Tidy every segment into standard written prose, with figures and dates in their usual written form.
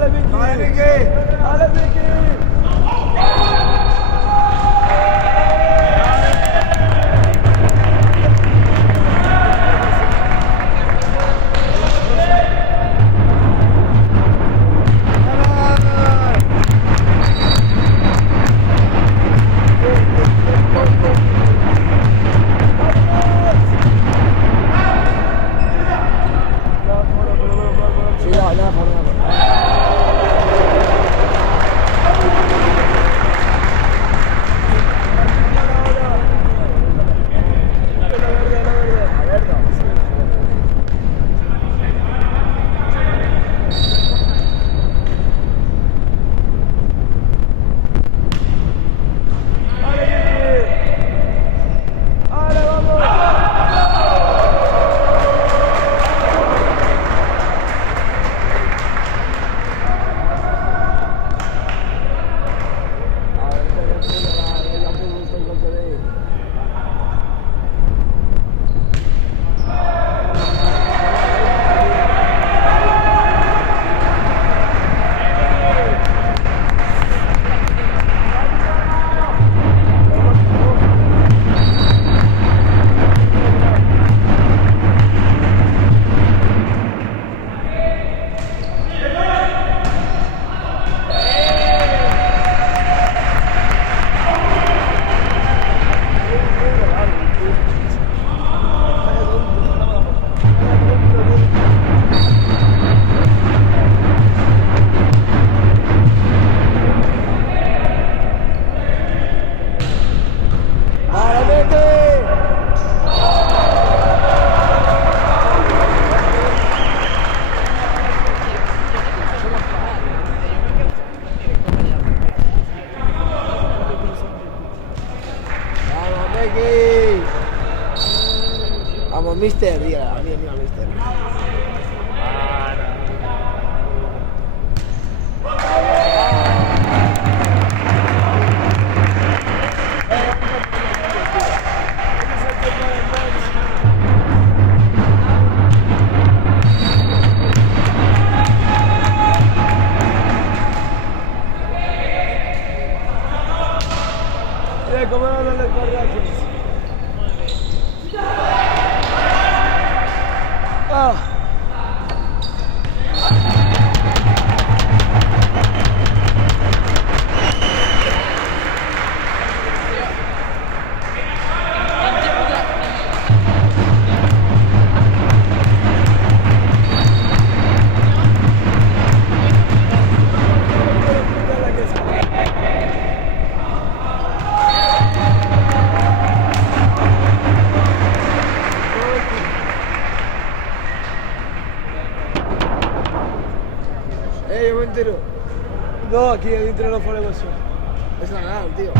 ¡Vale, Vicky! Sí, ya, por Vamos, mister, diga, a mí, mister. ¿Cómo van los borrachos? Yo me entero. No, aquí adentro no ponemos eso. Es legal, tío.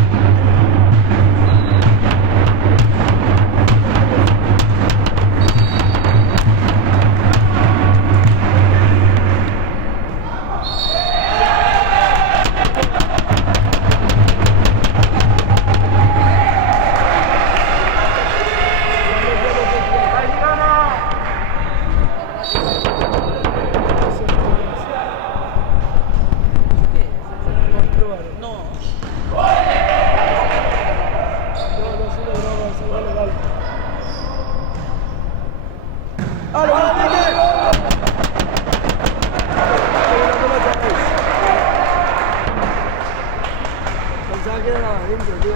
Pensaba que era adentro, tío.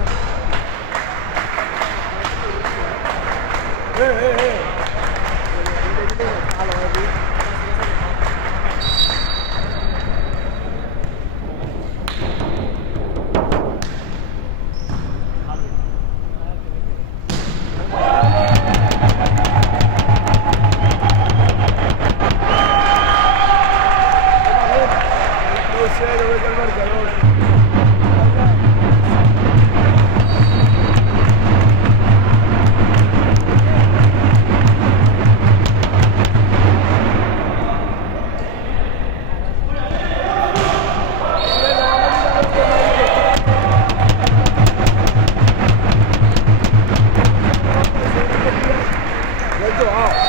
Let's go.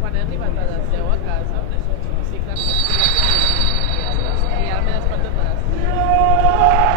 Quan he arribat a les 10 a casa, sí que i ara m'he despertat a les 3.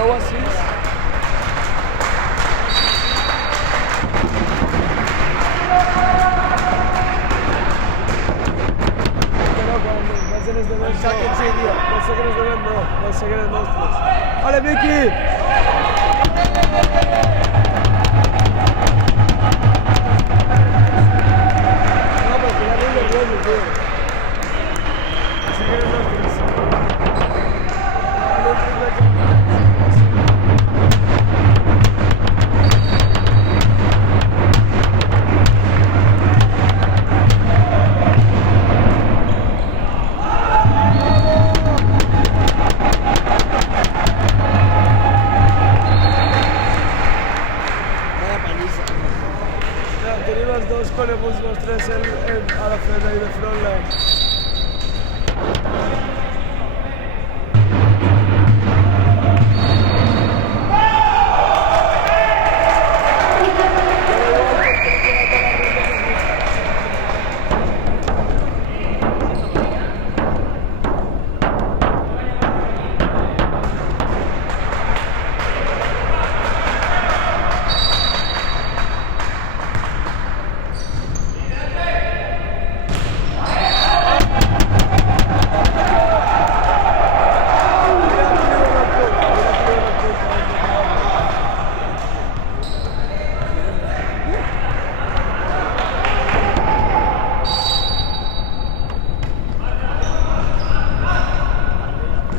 No assist. Els segrets de vent no, els segrets nostres. Vale, Miki! No, però que ja no hi ha tio. Els segrets nostres. Tenim els dos coneguts nostres a la frena i de Frontline.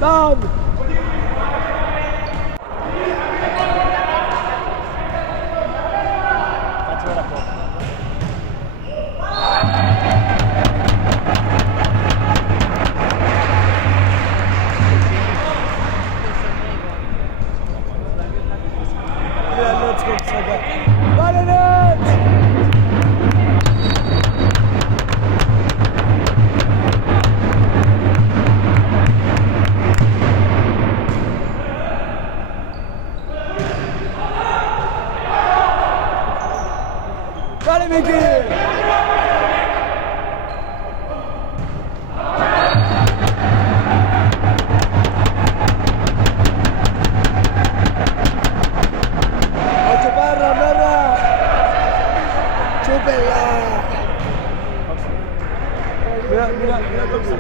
Down! Yeah, let's go, Saga. Vale, Nets! Vale, Miki! Mira com se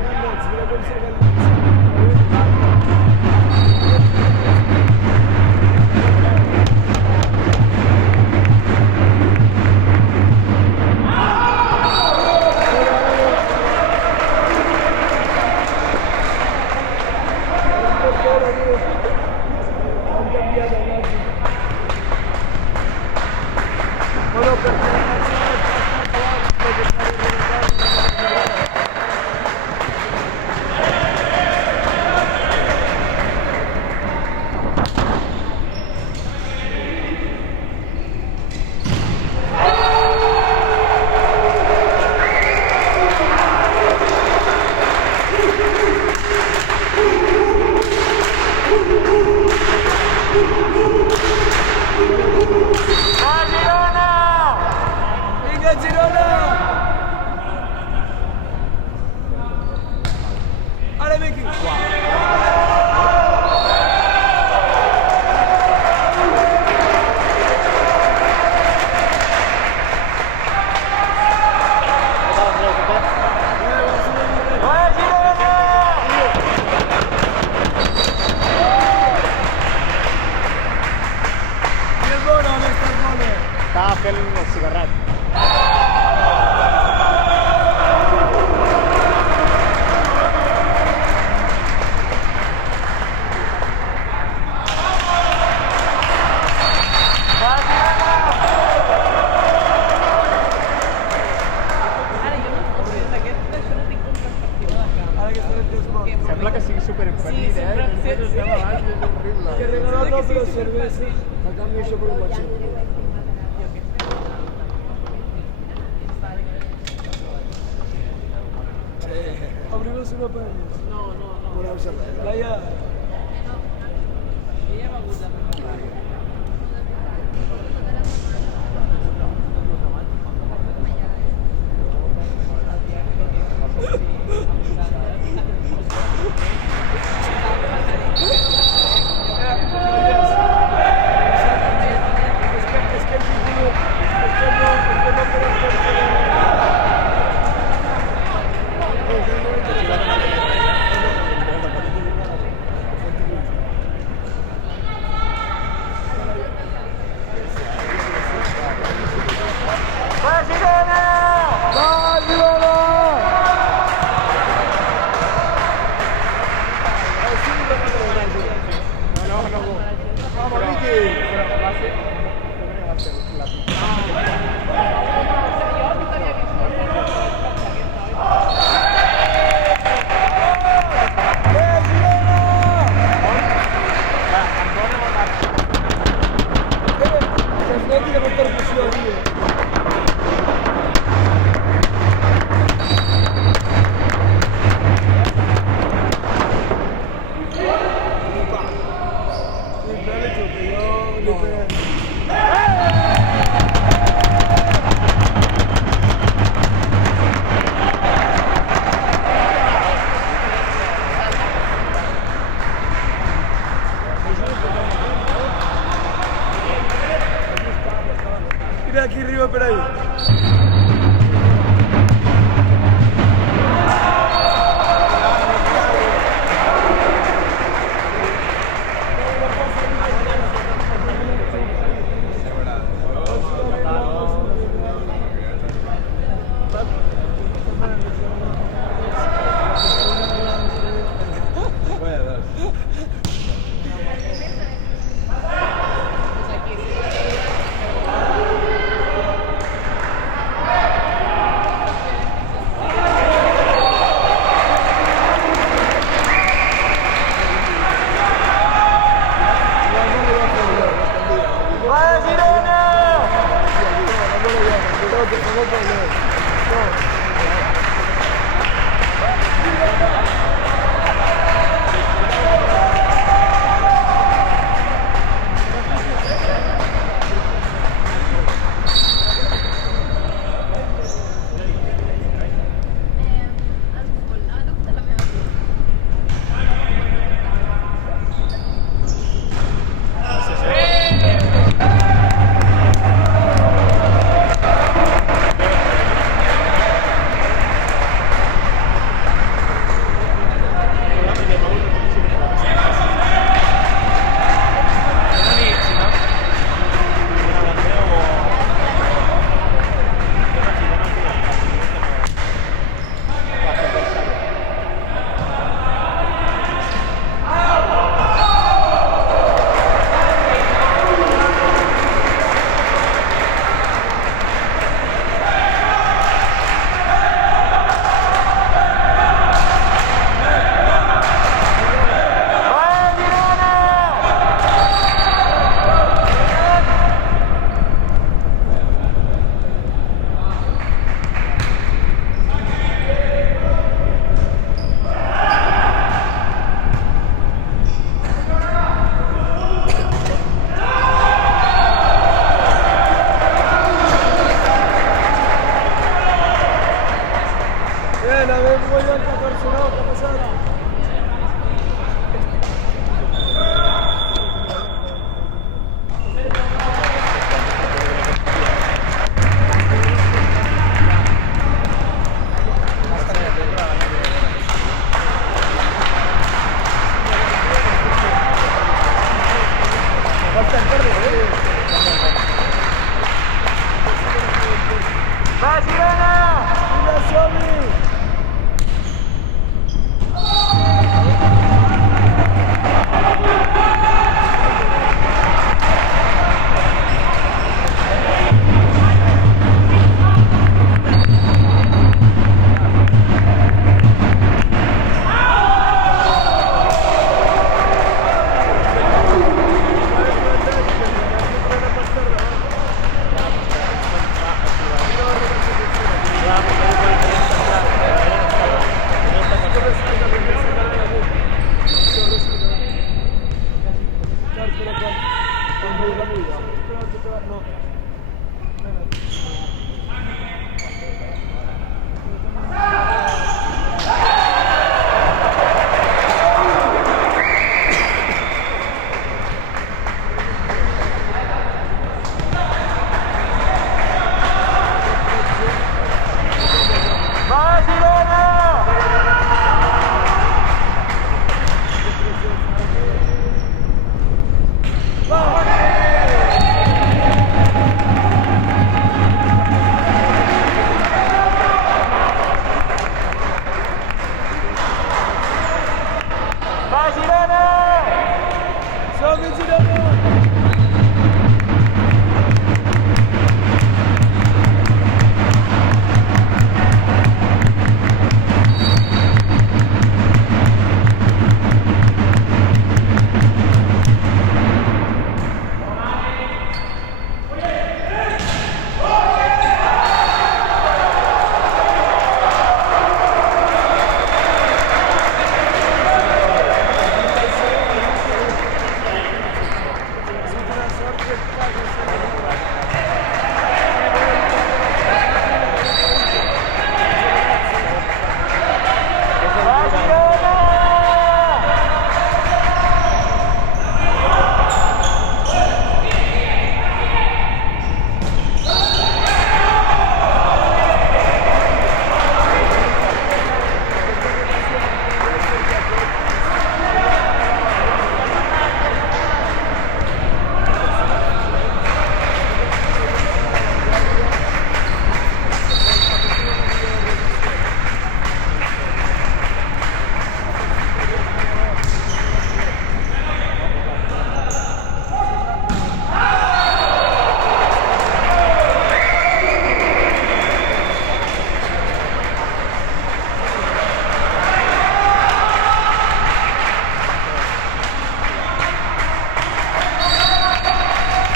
Estava fent el cigarret. Ara, jo no puc dir d'aquest, això no tinc com perspectiva de camp. Ara que estem en tres Sembla que sigui superimpetit, Sí, eh? sí, Després estem a baix, és horrible. Que regalar dos pero cerveza. A cambio yo por un machete. Abrimos una para ellos. No, no, no. Por observar. Laia, Ella ha begut la es que el título, es que no Vamos, Ricky. Però va ser... Jo crec que va ser la pitjor. Va, em dóna la marxa. Que es noti que no està refusió aquí. Mira aquí arriba por ahí. No. ¡Va, Girona! ¡Va, Girona! Som-hi, Girona!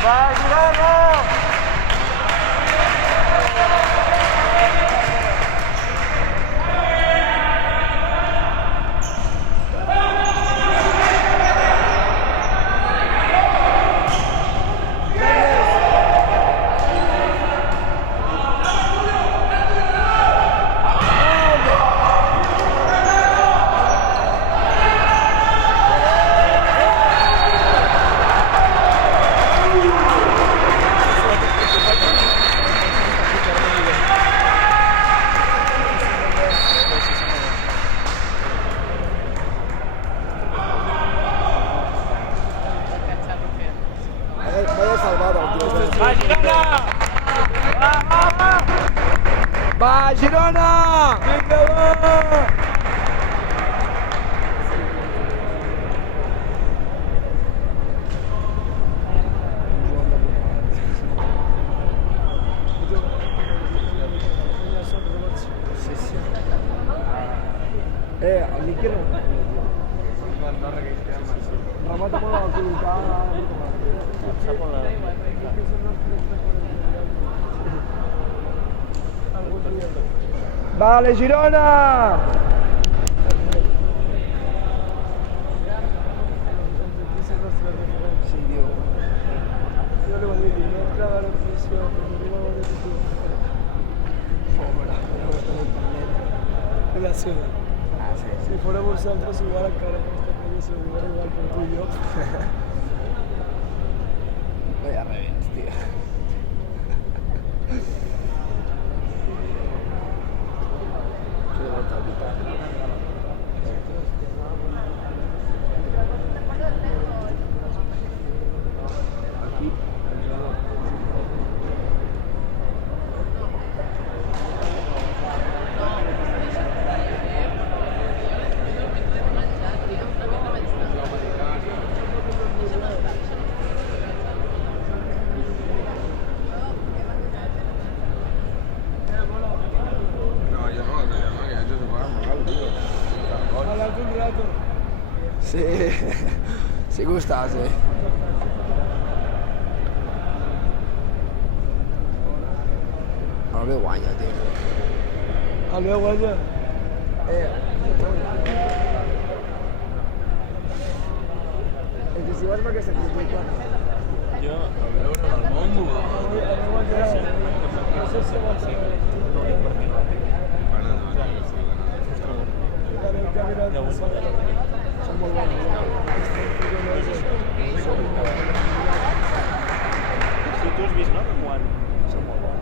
¡Va, Girona! ¡Va, Girona! Vaya salvada, tío. ¡Va, Girona! ¡Va, va, va! Va, Girona! ¡Vinga, va! Sí, sí. Allí remata con la utilità. Vale, Girona! Sí, Dio. Io le voglio dire, non entrava la pressione, non arrivava da tutto. Relazione. Ah, sí. Si fuera vosotros igual a cara con esta calle se lo hubiera igual que tú y yo. Vaya revés, tío. Aquí. No, yo no, que ellos se pagan mal, tío. Hablate un rato. Sí, sí gusta, sí. Ahora veo guanya, tío. Allò, guanya. El que si vas amb aquesta actitud, Jo, a veure, el Mondo, sé si aguanta. Són molt bons. Si tu has vist, no? Quan són molt bons.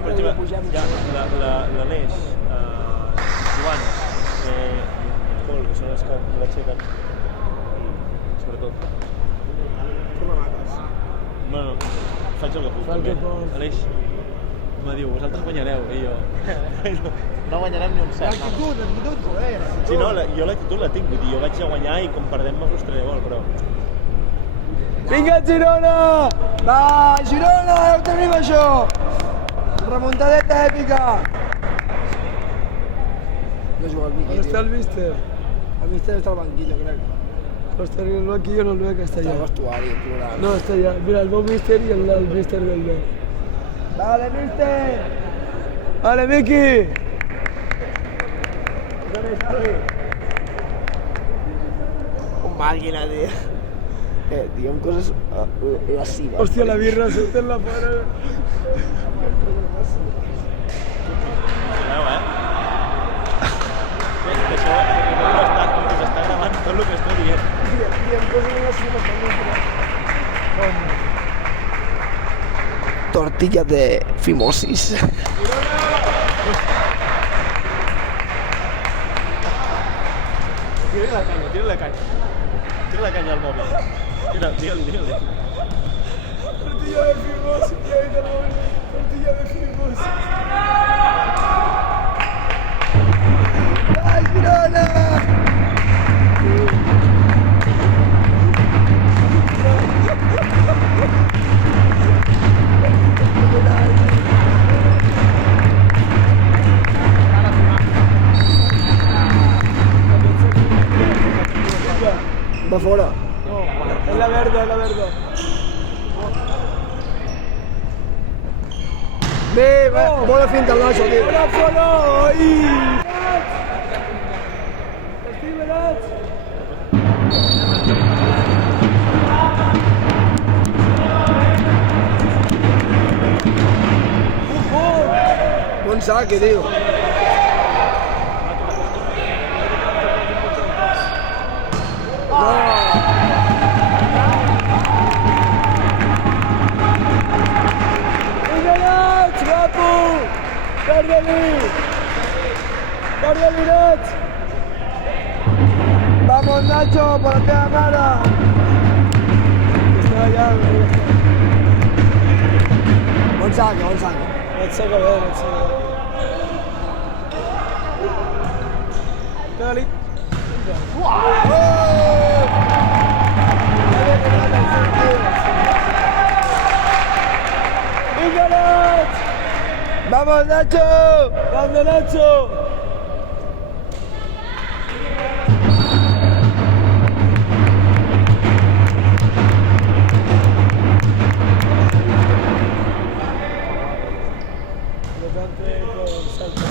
Per exemple, hi ha l'Aleix, Joan, Pol, que són els que l'aixequen, i sobretot. Bueno, faig el que puc, també. Aleix me diu, vosaltres guanyareu, i jo... No guanyarem ni un cert. L'actitud, joder. Sí, no, jo l'actitud la tinc, vull dir, jo vaig a guanyar i com perdem me frustraré molt, però... Vinga, Girona! Va, Girona, ja ho tenim, això! Remuntadeta èpica! No juga el Vicky, ¿Dónde está el mister? El míster està al banquillo, crec. No está en el banquillo, no el veo que está Està al allá. vestuari, plorant. No, está allá. Mira, el Bob Mister y el mister del B. Vale, míster! ¡Vale, Vicky! Un màquina, tio. Diguem coses lascives. Hostia, la birra se te la fuera. Veu, que això està gravant tot el que estic dient. Diguem coses lascives també. Tortilla de fimosis. Tira la canya, tira la canya. Tira la canya al mòbil. Digue-li. Tortilla de fimosis, que hay de móvil. Tortilla de fimosis. ¡Ay, Girona! Va fora. Es la verde, es la verde. Bé, bona finta el Nacho, tio. ¡Hola, Polo! ¡Ay! ¡Steven! Bon saque, tio. ¡Guardiali, Nats! Vamos, Nacho, por la teva mare. Está allá, Bon saque, bon saque. Let's take a look, let's take a look. Dale. ¡Venga, Nats! Vamos, Nacho. ¡Grande, Nacho! Flotante con salto.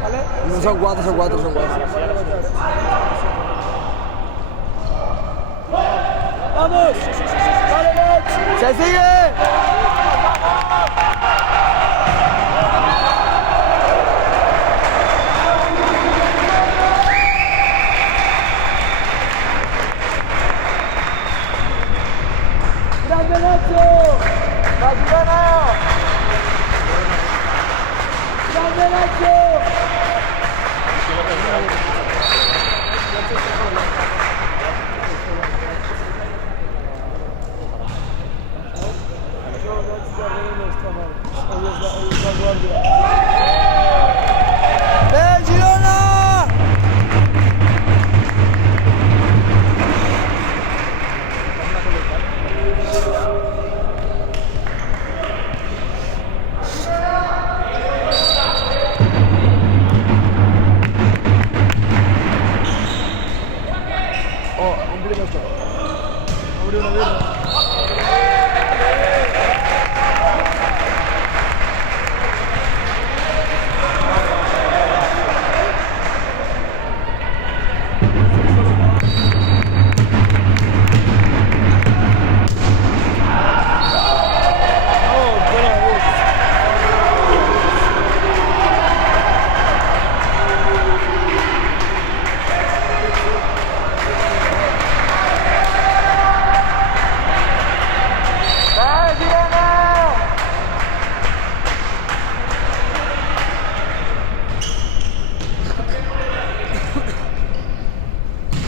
¿Vale? No són quatre, són quatre, són quatre. ¡Vamos! ¡Vale, Nats! ¡Se sigue! ¡Grande, Nacho! ¡Barcelona! ¡Grande, Nacho! Ahí es la guardia. Girona! Oh, omplim esto. Obrir una birra.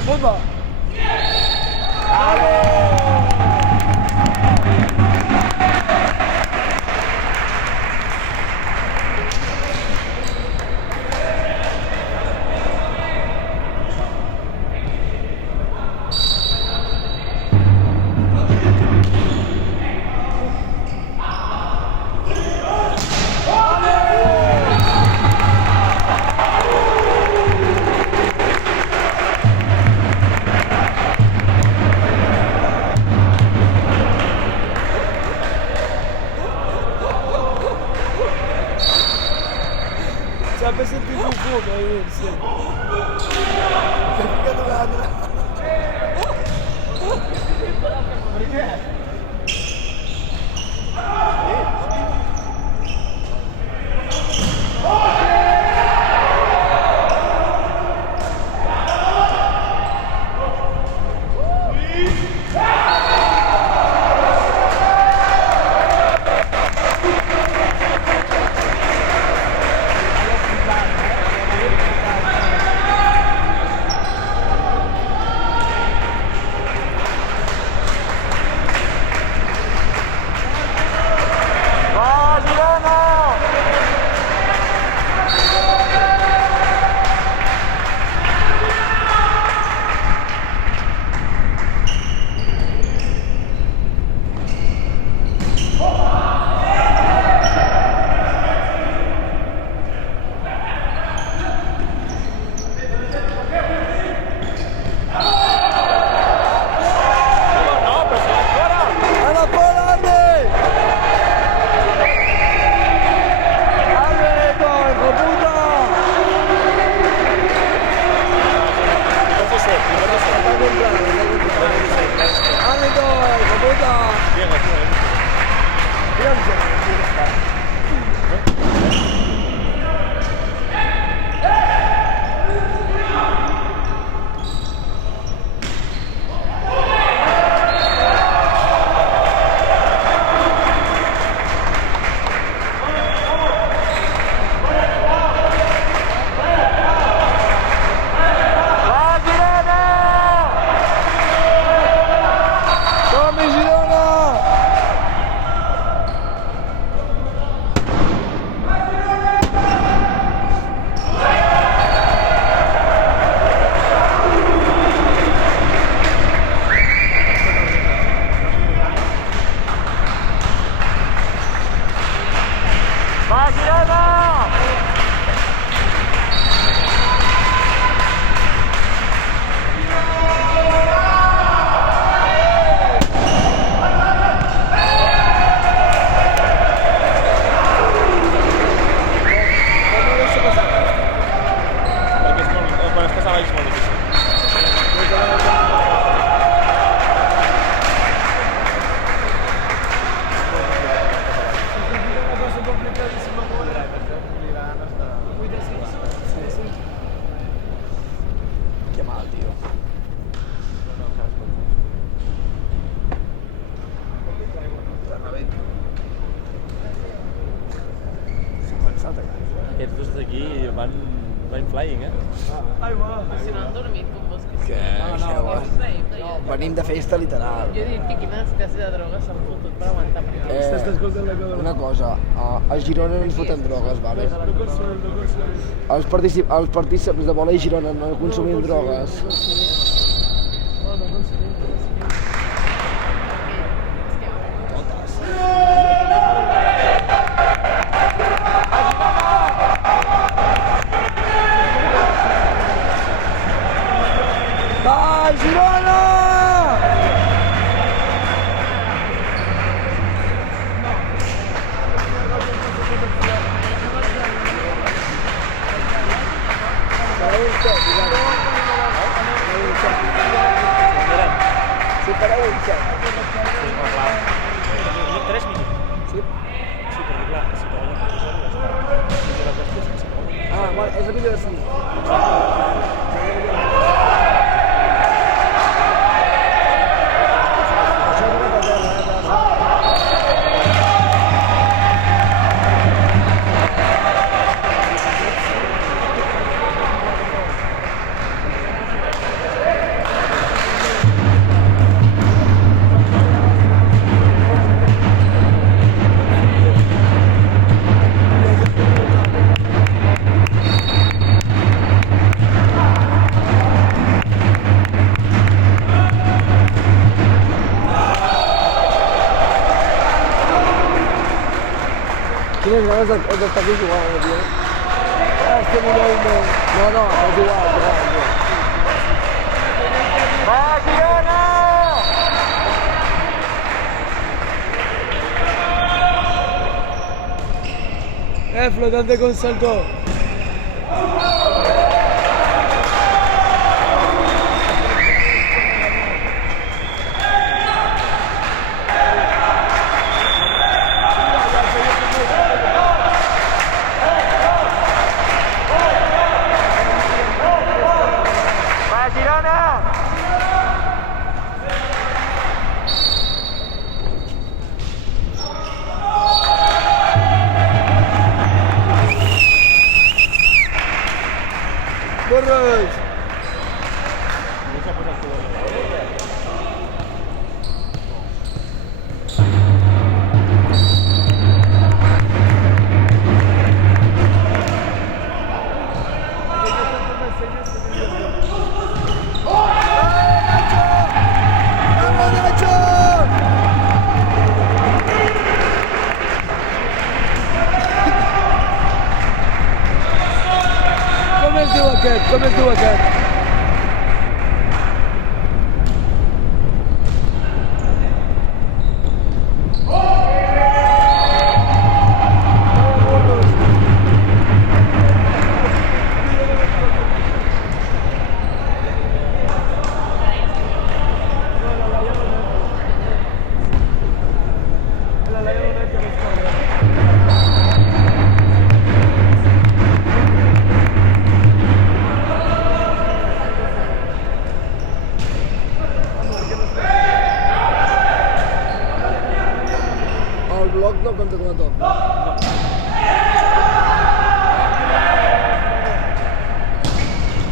Bomba! Sempre sentito un fuoco ieri, perché? Aquests dos d'aquí van flying, Ai, va. Si no han dormit com vos que sí. Que venim de festa literal. Jo he dit que quines classes de drogues s'han fotut per aguantar per aquí. Estàs escoltant la cosa. Una cosa, a Girona no ens foten drogues, vale? No consumim, no consumim. Els partícips de voler a Girona no consumim drogues. No, no consumim. Va, Girona! pareu un set. Sí, no, clar. 3 minuts. Sí? Sí, perquè clar, si te volen posar ja està. I les bèsties que s'acaben. Ah, vale, és el vídeo de sí. Això és una patena, Quines ganes d'estar aquí jugant, tio. Estic molt... No, és igual. Va, Girona! Flotante con salto. Borros! Com es diu aquest? Bloc no compta com a top.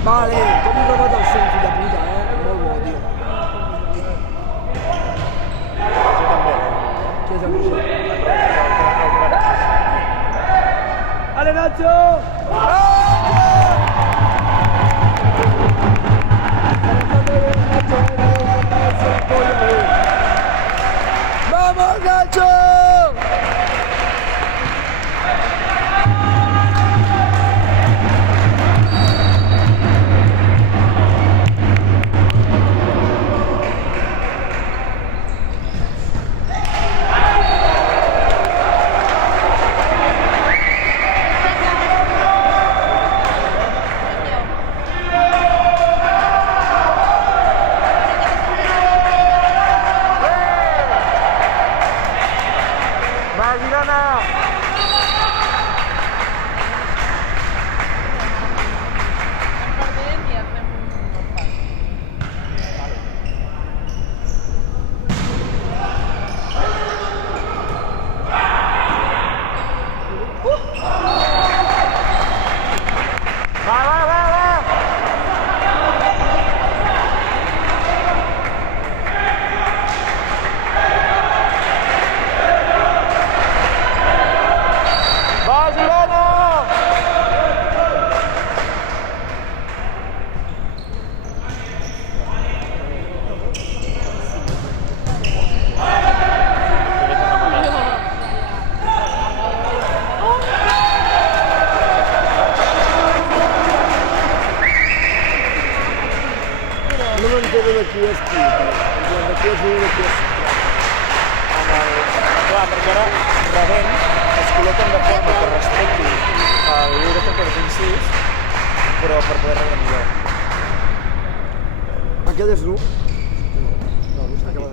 Vale, com un rebat al centre, fill de puta, Molt bo, tio. Jo també. Qui és el Bruixer? Ale, Nacho! ¡Vamos, Nacho! No m'entero de qui és qui, de qui és un i de qui és Clar, perquè ara rebent es col·loquen de forma que respecti l'Europa per 26, però per poder rebre millor. Aquest és l'1? No, l'ús acaba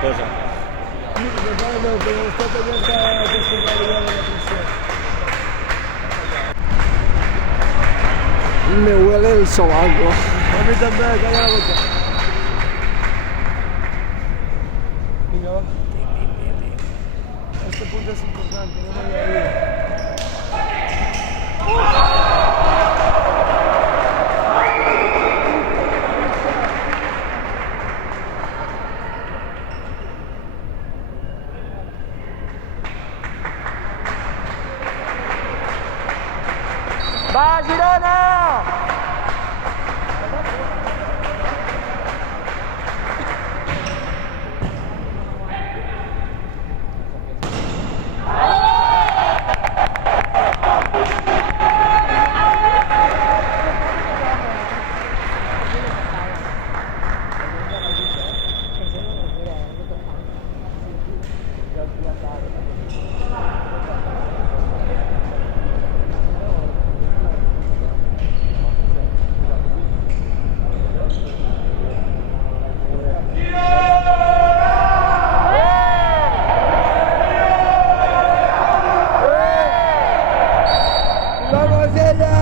cosa. No, però è stata questa responsabilità della pressione. Me huele el sobaco. A mí también, calla la boca. Venga, va. Este punto es importante, no me voy a ir. ¡Va, Girona! ¡Vamos ella!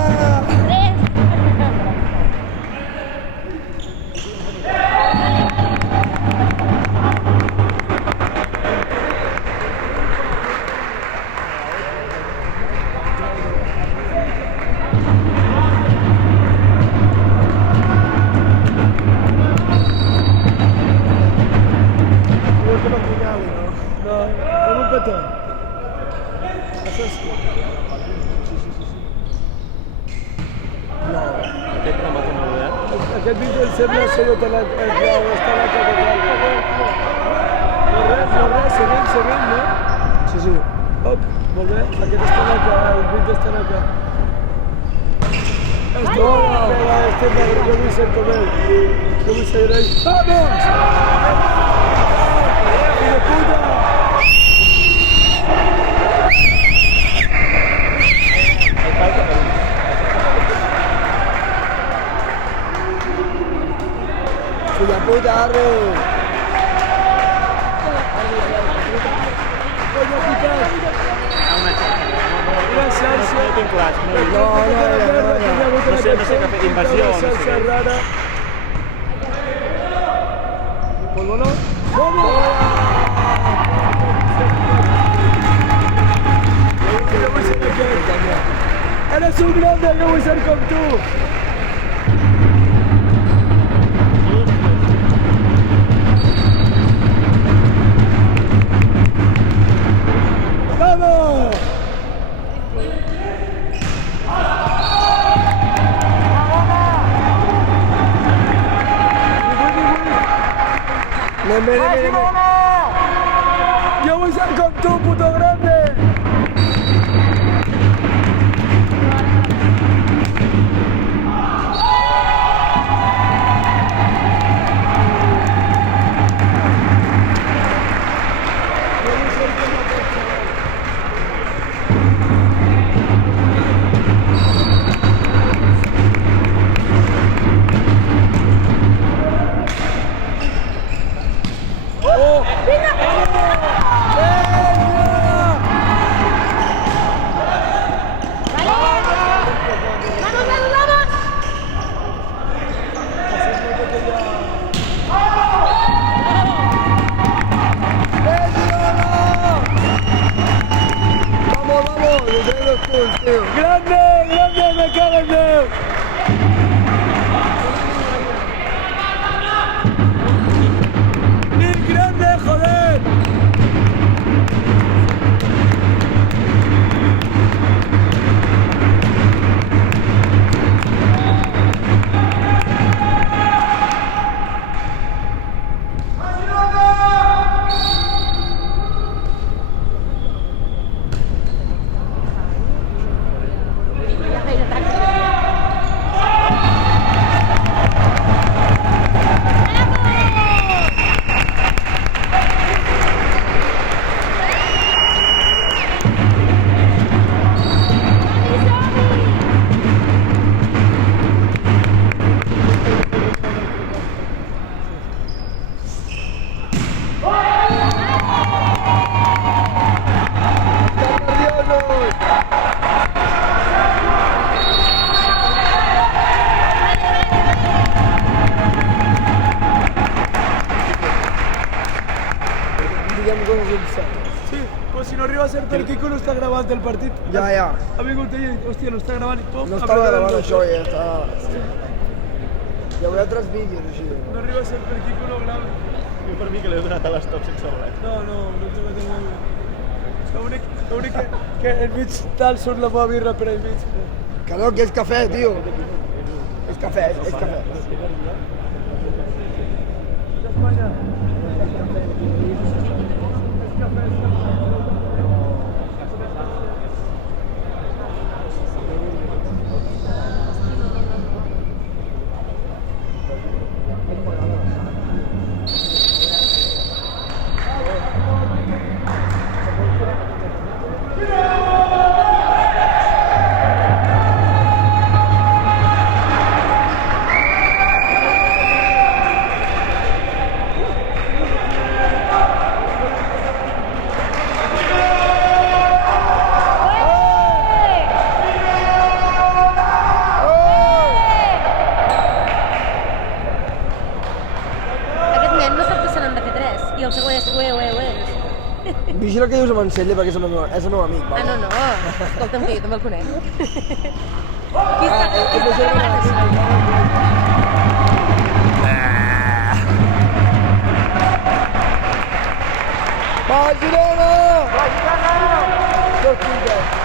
Io te lo pugnali, no? No, fammi un petto. Aquest no m'ha molt bé. Aquest vídeo em sembla solo per la clave, està la catedral. No res, seguim, no? Sí, sí. Hop, molt bé. Aquest està el vídeo està acá. Yo vull ser com ell. Jo vull ser ell. ¡Vamos! ¡Hijo de puta! ¡Fill de puta, arre! Coño, puta! Una xarxa. No tinc clar. No sé què ha fet, invasió o no sé què. rara. Polvo no. ¡Vamos! Yo vull ser aquest. Eres un grande, jo vull ser com tu. ¡Vamos! Ven. Yo voy a ser con tu puto grande. diguem coses obscenes. Sí, pues si no arriba a ser pel Quico no està gravant el partit. Ja, ja. Ha vingut ell i dit, hòstia, no està gravant i pom. No estava gravant això, ja estava... Hi haurà altres vídeos, així. No arriba a ser pel Quico, no grava. Jo per mi que l'he donat a l'estop sense res. No he tocat el mòbil. L'únic que enmig tal surt la meva birra per al mig. Que no, que és cafè, tio. És cafè, és cafè. Espanya. Aquest nen no sap que se n'han de fer 3 i el següent és ué. Vigila que dius amb en Celle perquè és el meu amic. Ah, no. Escolta'm, que jo també el conec. Qui Ah, està és el germà. preparant això? Va, Girona! Va, Girona!